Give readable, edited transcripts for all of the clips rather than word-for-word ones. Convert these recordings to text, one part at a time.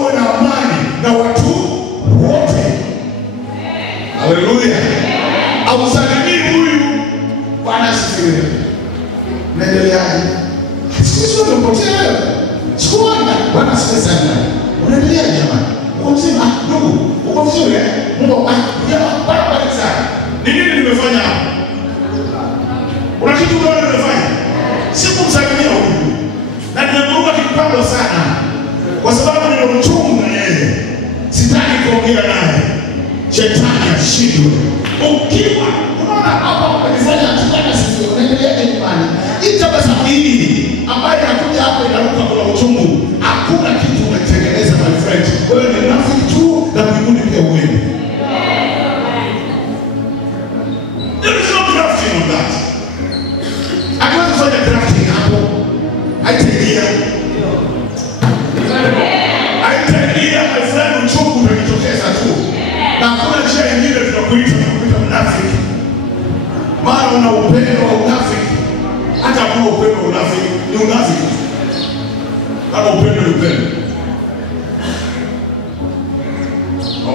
uwe na amani na watu wote. Haleluya. Ausalimii huyu Bwana asifiwe. Unaendeleaje? Sisi tumepotea wewe. Sikuona Bwana asifiwe sana. Unaendelea jamani? Uko mzima? Ndugu, uko vizuri eh? Mungu baraka sana. Ni nini nimefanya hapa? Una kitu gani nimefanya? Sikumsalimia huyu. Na nimemruka kipango sana. Kwa sababu nimemchunga yeye. Sitaki kuongea naye. Shetani ashindwe. Ukiwa unaona hapa ukifanya tukana sisi unaendelea nyumbani. Itabasamu hii ambayo inakuja hapo inaruka kwa uchungu. Hakuna kitu umetengeneza my friend. Wewe ni rafiki tu na mbinguni pia wewe. There is no drafting on that. Akiweza kufanya drafting hapo haitaingia. Haitaingia my friend, uchungu unajitokeza tu. Na kuna njia nyingine tunakuita mnafiki. Mara una upendo wa unafiki. Hata kama upendo wa unafiki ni unafiki. Kama upendo ni upendo.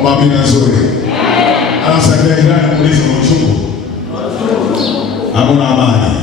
Mama mimi nzuri. Anasaidia jirani kuuliza uchungu. Hakuna amani.